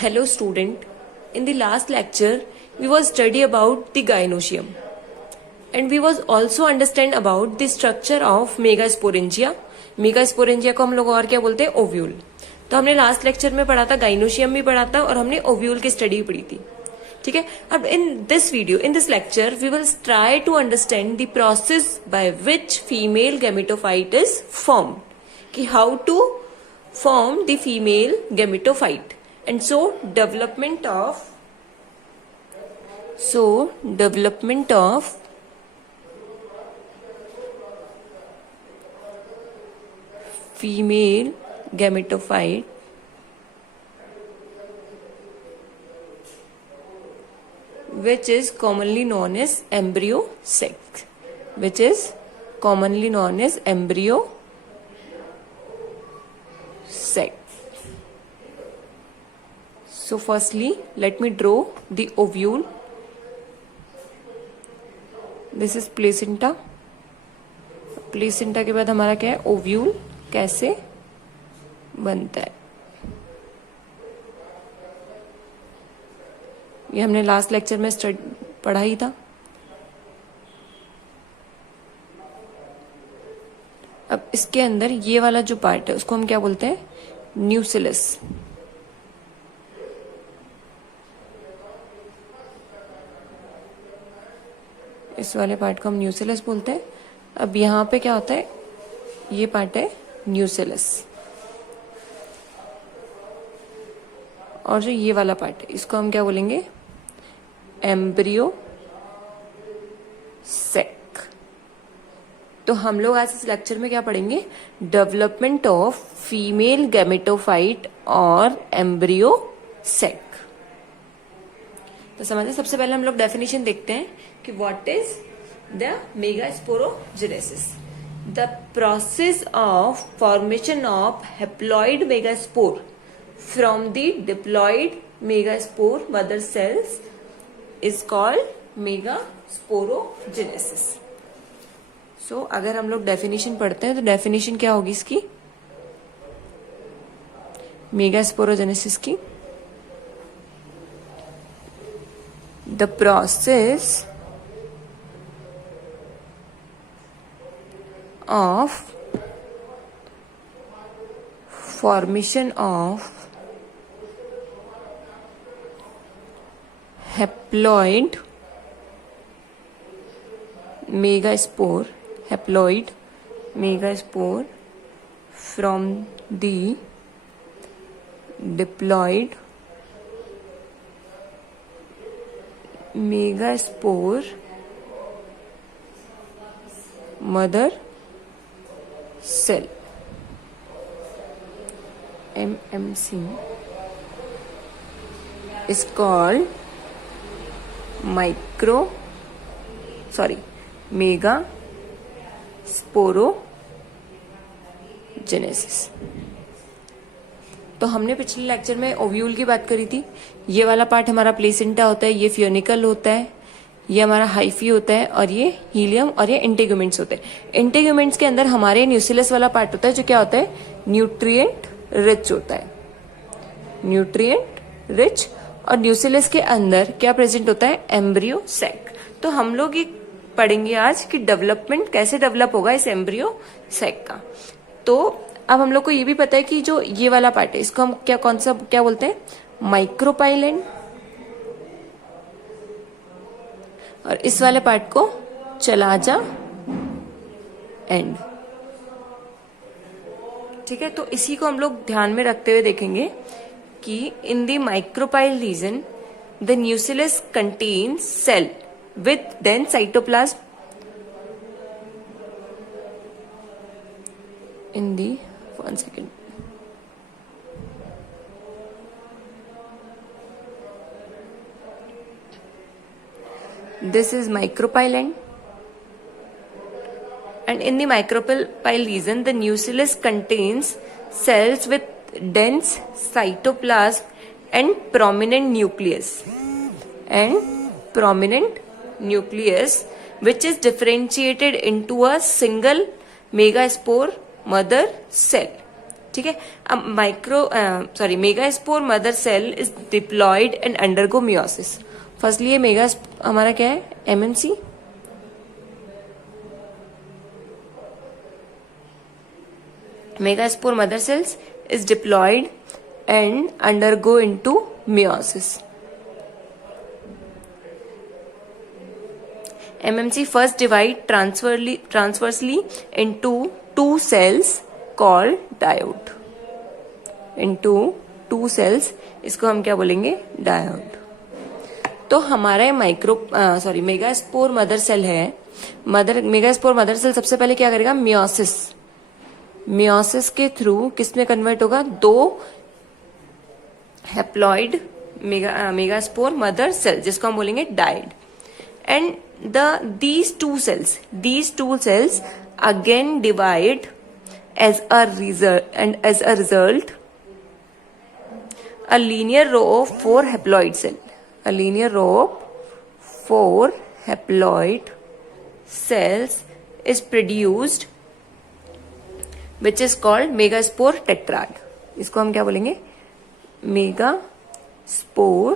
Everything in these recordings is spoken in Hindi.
Hello student, in the last lecture we was study about the gynoecium and we was also understand about the structure of megasporangia. megasporangia को हम लोग और क्या बोलते हैं, ओव्यूल. तो हमने लास्ट लेक्चर में पढ़ा था, गाइनोशियम भी पढ़ा था और हमने ओव्यूल की स्टडी पढ़ी थी. ठीक है. अब in this video, in this lecture we will try to understand the process by which female gametophyte is form, कि how to form the female gametophyte. And so development of female gametophyte which is commonly known as embryo sac, sac. So firstly let me draw the ovule. This is placenta. Placenta के बाद हमारा क्या है, ओव्यूल कैसे बनता है. ये हमने लास्ट लेक्चर में पढ़ा ही था. अब इसके अंदर ये वाला जो पार्ट है उसको हम क्या बोलते हैं, न्यूसिलस. इस वाले पार्ट को हम न्यूसिलस बोलते हैं. अब यहां पे क्या होता है, ये पार्ट है न्यूसिलस और जो ये वाला पार्ट है इसको हम क्या बोलेंगे, एम्ब्रियो सेक. तो हम लोग आज इस लेक्चर में क्या पढ़ेंगे, डेवलपमेंट ऑफ फीमेल गैमेटोफाइट और एम्ब्रियो सेक. तो समझे, सबसे पहले हम लोग डेफिनेशन देखते हैं कि what is the megasporogenesis. The process of formation of haploid megaspore from the diploid megaspore mother cells is called megasporogenesis. So अगर हम लोग डेफिनेशन पढ़ते हैं तो डेफिनेशन क्या होगी इसकी, मेगास्पोरोजेनेसिस की, the process of formation of haploid megaspore from the diploid megaspore mother cell, MMC, is called megasporogenesis. तो हमने पिछले लेक्चर में ओव्यूल की बात करी थी. ये वाला पार्ट हमारा प्लेसेंटा होता है, ये फ्यूनिकल होता है, ये हमारा हाइफी होता है और ये हीलियम और ये इंटेग्यूमेंट्स होते हैं. इंटेग्यूमेंट्स के अंदर हमारे न्यूसिलस वाला पार्ट होता है जो क्या होता है, न्यूट्रिएंट रिच होता है, न्यूट्रिएंट रिच. और न्यूसिलस के अंदर क्या प्रेजेंट होता है, एम्ब्रियो सैक. तो हम लोग ये पढ़ेंगे आज कि डेवलपमेंट कैसे डेवलप होगा इस एम्ब्रियो सैक का. तो अब हम लोग को ये भी पता है कि जो ये वाला पार्ट है इसको हम क्या बोलते हैं, माइक्रोपाइलेंट. और इस वाले पार्ट को चलाजा एंड. ठीक है. तो इसी को हम लोग ध्यान में रखते हुए देखेंगे कि in the micropyle region the nucellus contains cell with dense cytoplasm in the 1 second. This is micropyle and in the micropyle region the nucleus contains cells with dense cytoplasm and prominent nucleus which is differentiated into a single megaspore mother cell. ठीक है। अब megaspore mother cell is diploid and undergo meiosis. Firstly ये मेगा हमारा क्या है, MMC. Megaspore mother cells is diploid and undergo into meiosis. MMC first divide transversely into two cells called diode. Into two cells, इसको हम क्या बोलेंगे, डायोड। तो हमारा मेगास्पोर मदर सेल है। मेगास्पोर मदर सेल सबसे पहले क्या करेगा, मियोसिस के थ्रू किसमें कन्वर्ट होगा, दो हैप्लॉइड मेगास्पोर मदर सेल, जिसको हम बोलेंगे died. And these two cells again divide as a result a linear row of four haploid cells is produced, which is called megaspore tetrad. इसको हम क्या बोलेंगे, मेगास्पोर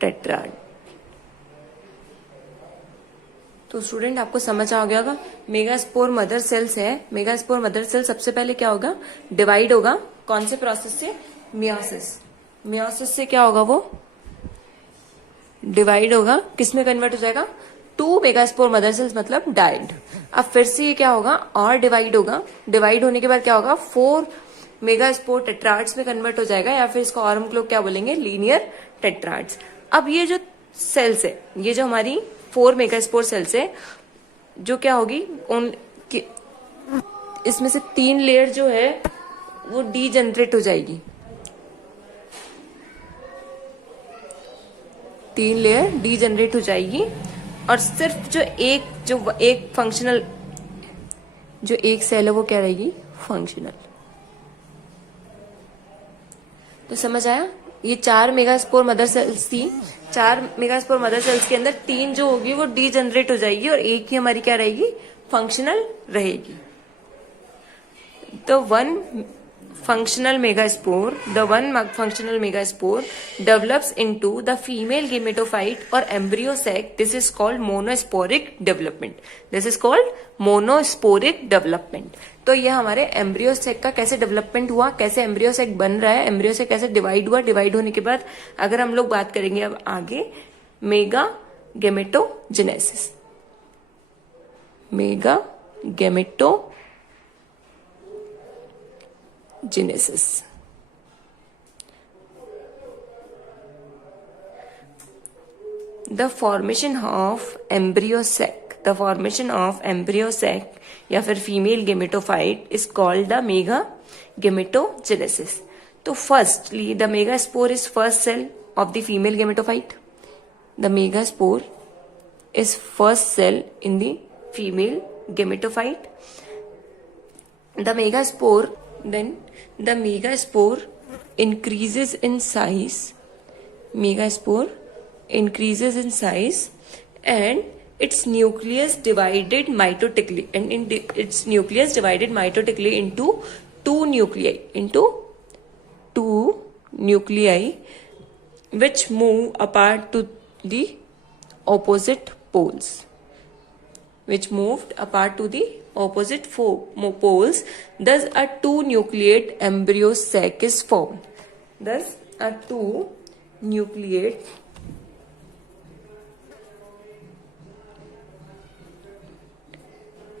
टेट्राड। तो स्टूडेंट आपको समझ आ गया होगा, मेगास्पोर मदर सेल्स है। मेगास्पोर मदर सेल सबसे पहले क्या होगा, डिवाइड होगा। कौन से प्रोसेस से, मियोसिस से क्या होगा, वो डिवाइड होगा, किसमें कन्वर्ट हो जाएगा, टू मेगास्पोर मदर सेल्स मतलब डाइड। अब फिर से ये क्या होगा, और डिवाइड होगा। डिवाइड होने के बाद क्या होगा, फोर मेगास्पोर टेट्राड्स में कन्वर्ट हो जाएगा, या फिर इसको और हम लोग क्या बोलेंगे, लीनियर टेट्राड्स। अब ये जो सेल्स है, ये जो हमारी 4 मेगास्पोर सेल्स है, जो क्या होगी, इसमें से 3 लेयर जो है वो डीजनरेट हो जाएगी। 3 लेयर डीजनरेट हो जाएगी, और सिर्फ जो एक फंक्शनल, जो एक सेल है वो क्या रहेगी, फंक्शनल। तो समझ आया, ये 4 मेगास्पोर मदर सेल्स थी। 4 मेगास्पोर मदर सेल्स के अंदर 3 जो होगी वो डीजनरेट हो जाएगी, और एक ही हमारी क्या रहेगी, फंक्शनल रहेगी। The one functional megaspore develops into the female gametophyte or embryo sac. This is called monosporic development. तो ये हमारे एम्ब्रियो सेक का कैसे डेवलपमेंट हुआ, कैसे एम्ब्रियो सेक बन रहा है, एम्ब्रियो सेक कैसे डिवाइड हुआ। डिवाइड होने के बाद अगर हम लोग बात करेंगे अब आगे, mega gametogenesis. The formation of embryo sac या फिर female gametophyte is called the mega gametogenesis. तो firstly the megaspore is first cell of the female gametophyte. The megaspore is first cell in the female gametophyte. The megaspore increases in size. And its nucleus divided mitotically, into two nuclei which move apart to the opposite poles. Thus a two-nucleate embryo sac is formed.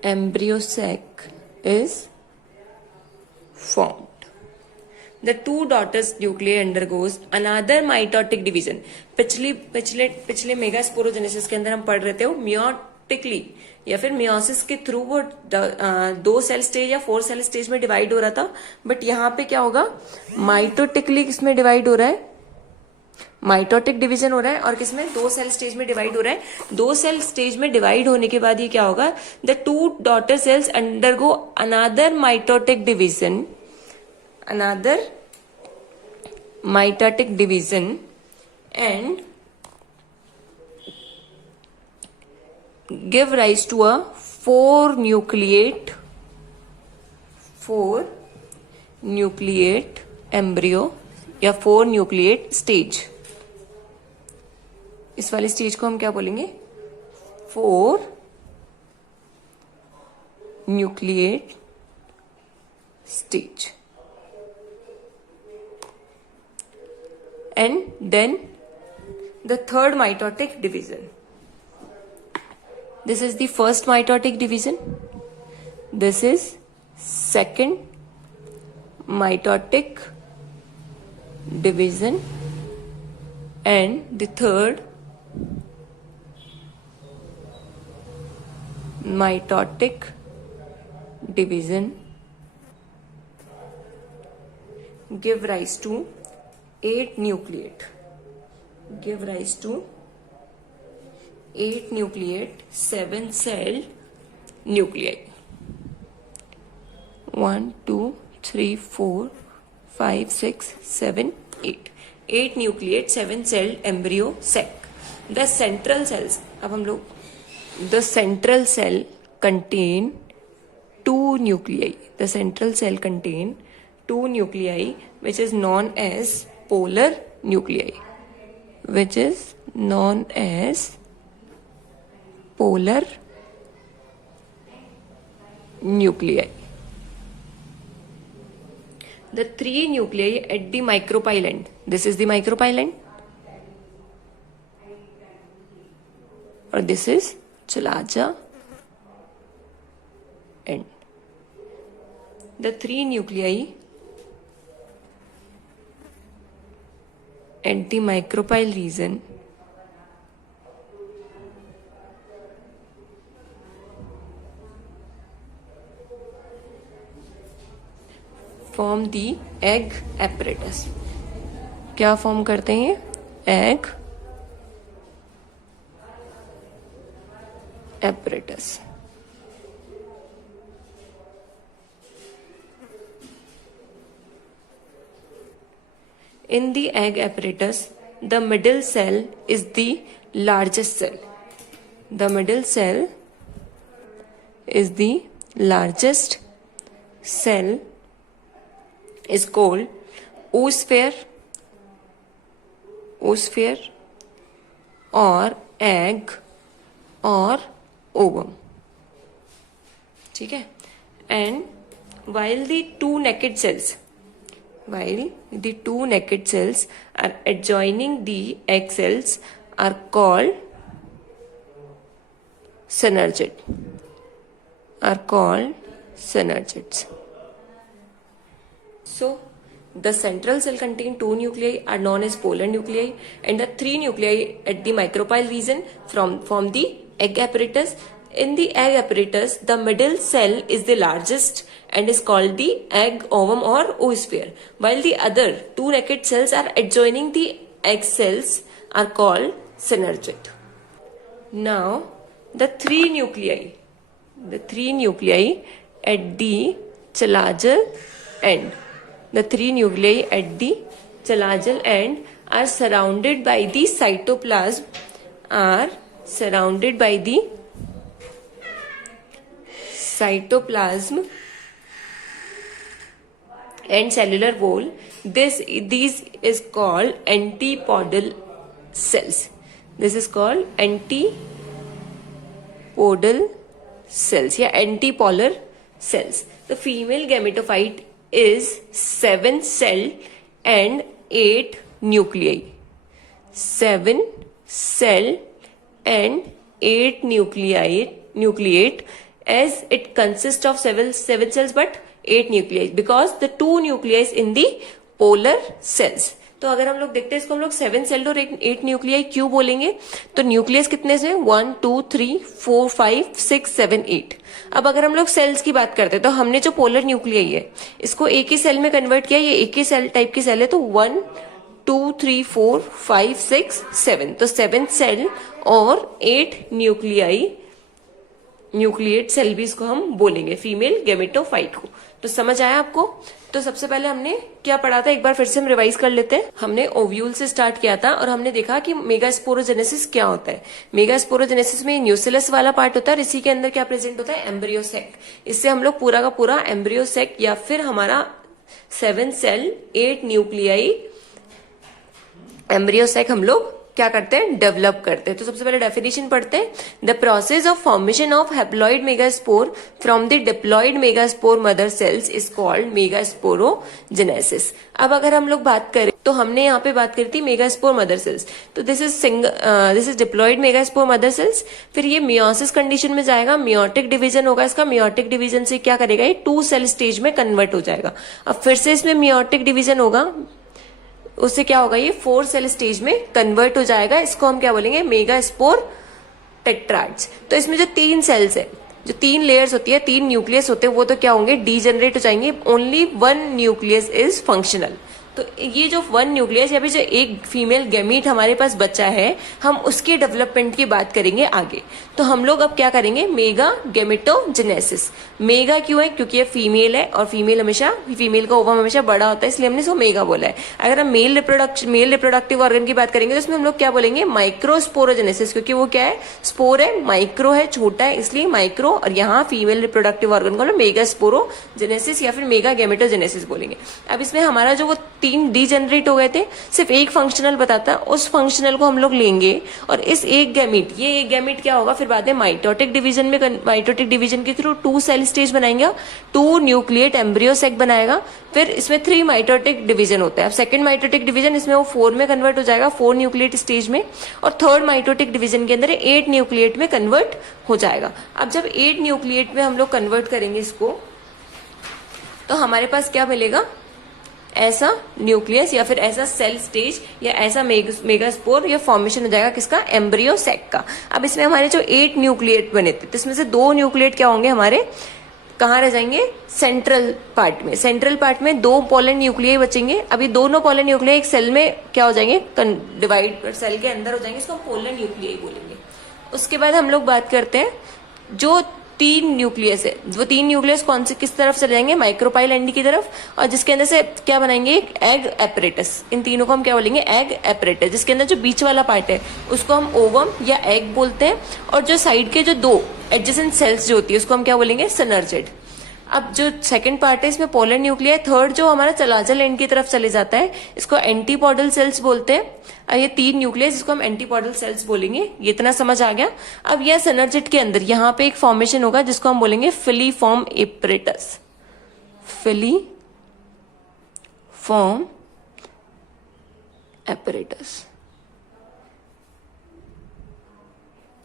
Embryo sac is formed. The two daughters nuclei undergoes another mitotic division. पिछले मेगास्पोरोजेनेसिस के अंदर हम पढ़ रहे थे वो मियोटिकली या फिर मियोसिस के थ्रू वो 2 सेल स्टेज या 4 सेल स्टेज में डिवाइड हो रहा था, बट यहाँ पे क्या होगा, माइटोटिकली किसमें डिवाइड हो रहा है, माइटोटिक डिवीजन हो रहा है, और किसमें, 2 सेल स्टेज में डिवाइड हो रहा है। 2 सेल स्टेज में डिवाइड होने के बाद ये क्या होगा, the 2 daughter cells undergo another mitotic division and give rise to a 4 nucleate 4 nucleate embryo या 4 न्यूक्लिएट स्टेज। इस वाली स्टेज को हम क्या बोलेंगे? 4 nucleate stage. And then the third mitotic division. This is the first mitotic division. This is second mitotic division. And the third mitotic division give rise to 8 nucleate. Give rise to 8 nucleate 7 celled nuclei. 1 2 3 4 5 6 7 8 8 nucleate 7 celled embryo sac. The central cells, अब हम लोग the central cell contain 2 nuclei. The central cell contain 2 nuclei which is known as polar nuclei, which is known as polar nuclei. The 3 nuclei at the micropyle end. This is the micropyle end, or this is Chalaja end. The 3 nuclei at the micropyle region form the egg apparatus. क्या फॉर्म करते हैं? egg apparatus. In the egg apparatus, the middle cell is the largest cell. The middle cell is the largest cell, is called oosphere, oosphere or egg or ovum. ठीक है? And while the two naked cells are adjoining the egg cells are called synergid, So the central cell contain 2 nuclei are known as polar nuclei, and the 3 nuclei at the micropyle region form the egg apparatus. In the egg apparatus, the middle cell is the largest and is called the egg, ovum or oosphere, while the other 2 naked cells are adjoining the egg cells are called synergid. Now, the 3 nuclei at the chalagal end. The 3 nuclei at the chalagal end are surrounded by the cytoplasm, and cellular wall. These is called antipodal cells. This is called antipodal cells या antipolar cells. The female gametophyte is 7 celled and 8 nuclei. 7 celled and 8 nucleate, as it consists of 7 cells but 8 nuclei, because the 2 nuclei in the polar cells. तो अगर हम लोग देखते हैं इसको हम लोग 7 सेल्ड और 8 न्यूक्लियाई क्यों बोलेंगे? तो न्यूक्लियस कितने से? 1 2 3 4 5 6 7 8. अब अगर हम लोग सेल्स की बात करते हैं तो हमने जो पोलर न्यूक्लियाई है इसको एक ही सेल में कन्वर्ट किया, ये एक ही सेल टाइप की सेल है, तो 1 2 3 4 5 6 7, तो 7 सेल और 8 न्यूक्लिएट सेल भी इसको हम बोलेंगे फीमेल गैमेटोफाइट को. तो समझ आया आपको? तो सबसे पहले हमने क्या पढ़ा था, एक बार फिर से हम रिवाइज कर लेते हैं। हमने ओव्यूल से स्टार्ट किया था और हमने देखा कि मेगास्पोरोजेनेसिस क्या होता है। मेगास्पोरोजेनेसिस में न्यूक्लियस वाला पार्ट होता है और इसी के अंदर क्या प्रेजेंट होता है, एम्ब्रियो सैक। इससे हम लोग पूरा का पूरा एम्ब्रियो सैक या फिर हमारा 7 सेल 8 न्यूक्लियाई एम्ब्रियो सैक हम लोग क्या करते हैं, डेवलप करते हैं। तो सबसे पहले डेफिनेशन पढ़ते हैं। The process of formation of haploid megaspore from the diploid megaspore mother cells is called megasporogenesis. अब अगर हम लोग बात करें तो हमने यहाँ पे बात करी थी मेगास्पोर मदर सेल्स, तो this is diploid megaspore mother sales. फिर ये मियोसिस कंडीशन में जाएगा, मियोटिक डिवीजन होगा इसका, मियोटिक डिवीजन से क्या करेगा, ये 2 सेल स्टेज में कन्वर्ट हो जाएगा। अब फिर से इसमें मियोटिक डिवीजन होगा, उससे क्या होगा, ये 4 सेल स्टेज में कन्वर्ट हो जाएगा। इसको हम क्या बोलेंगे, मेगास्पोर टेट्राड्स। तो इसमें जो 3 सेल्स है, जो 3 लेयर्स होती है, 3 न्यूक्लियस होते हैं, वो तो क्या होंगे, डीजेनरेट हो जाएंगे। Only 1 nucleus is functional. तो ये जो 1 न्यूक्लियस या फिर जो एक फीमेल गैमीट हमारे पास बच्चा है, हम उसके डेवलपमेंट की बात करेंगे आगे। तो हम लोग अब क्या करेंगे, मेगा गैमेटोजेनेसिस। मेगा क्यों है, क्योंकि ये फीमेल है और फीमेल का ओवम हमेशा बड़ा होता है, इसलिए हमने इसको मेगा बोला है। अगर हम मेल रिप्रोडक्टिव ऑर्गन की बात करेंगे तो इसमें हम लोग क्या बोलेंगे, माइक्रोस्पोरोजेनेसिस, क्योंकि वो क्या है, स्पोर है, माइक्रो है, छोटा है, इसलिए माइक्रो। और यहाँ फीमेल रिप्रोडक्टिव ऑर्गन को मेगा स्पोरोजेनेसिस या फिर मेगा गैमेटोजेनेसिस बोलेंगे। अब इसमें हमारा जो वो 3 डीजेनरेट हो गए थे, सिर्फ एक फंक्शनल बताता है, उस फंक्शनल को हम लोग लेंगे और इस एक गैमीट, ये एक गैमीट क्या होगा, फिर बाद में माइटोटिक डिवीजन के थ्रू 2 सेल स्टेज बनाएंगे, 2 न्यूक्लिएट एम्ब्रियो सैक बनाएगा। फिर इसमें 3 माइटोटिक डिवीजन होता है। अब सेकंड माइटोटिक डिवीजन इसमें वो 4 में कन्वर्ट हो जाएगा, 4 न्यूक्लिएट स्टेज में। और थर्ड माइटोटिक डिवीजन के अंदर 8 न्यूक्लिएट में कन्वर्ट हो जाएगा। अब जब 8 न्यूक्लिएट में हम लोग कन्वर्ट करेंगे इसको, तो हमारे पास क्या मिलेगा, ऐसा न्यूक्लियस या फिर ऐसा सेल स्टेज या ऐसा मेगास्पोर या फॉर्मेशन हो जाएगा किसका, एम्ब्रियो सैक का। अब इसमें हमारे जो 8 न्यूक्लिएट बने थे, तो इसमें से 2 न्यूक्लिएट क्या होंगे हमारे, कहाँ रह जाएंगे, सेंट्रल पार्ट में। सेंट्रल पार्ट में 2 पोलन न्यूक्लियाई बचेंगे। अभी दोनों पोलन न्यूक्लियाई एक सेल में क्या हो जाएंगे, डिवाइड, सेल के अंदर हो जाएंगे, इसको हम पोलन न्यूक्लियाई बोलेंगे। उसके बाद हम लोग बात करते हैं जो 3 न्यूक्लियस है, वो 3 न्यूक्लियस कौन से किस तरफ चले जाएंगे, माइक्रोपाइल एंडी की तरफ, और जिसके अंदर से क्या बनाएंगे, एक एग एपरेटस। इन तीनों को हम क्या बोलेंगे, एग एपरेटस। जिसके अंदर जो बीच वाला पार्ट है उसको हम ओवम या एग बोलते हैं, और जो साइड के जो 2 एडजेसेंट सेल्स जो होती है उसको हम क्या बोलेंगे, सिनर्जिड। अब जो सेकंड पार्ट है इसमें पोलर न्यूक्लियर, थर्ड जो हमारा चलाजल एंड की तरफ चले जाता है इसको एंटीपोडल सेल्स बोलते हैं। और ये 3 न्यूक्लियस इसको हम एंटीपोडल सेल्स बोलेंगे। ये इतना समझ आ गया। अब यह सिनर्जिड के अंदर यहाँ पे एक फॉर्मेशन होगा जिसको हम बोलेंगे फिलीफॉर्म एपरेटस। फिलीफॉर्म एपरेटस,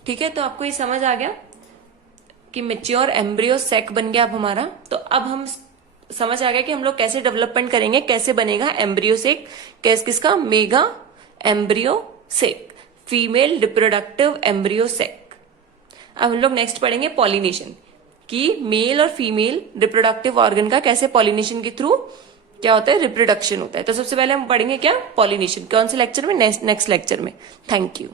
ठीक है। तो आपको ये समझ आ गया कि मेच्योर एम्ब्रियो सैक बन गया अब हमारा। तो अब हम समझ आ गया कि हम लोग कैसे डेवलपमेंट करेंगे, कैसे बनेगा एम्ब्रियो सैक, किसका, mega embryo sac, female reproductive embryo sac. अब हम लोग नेक्स्ट पढ़ेंगे पॉलिनेशन, कि मेल और फीमेल रिप्रोडक्टिव ऑर्गन का कैसे पॉलिनेशन के थ्रू क्या होता है, रिप्रोडक्शन होता है। तो सबसे पहले हम पढ़ेंगे क्या, पॉलिनेशन। कौन से लेक्चर में, नेक्स्ट लेक्चर में। Thank you.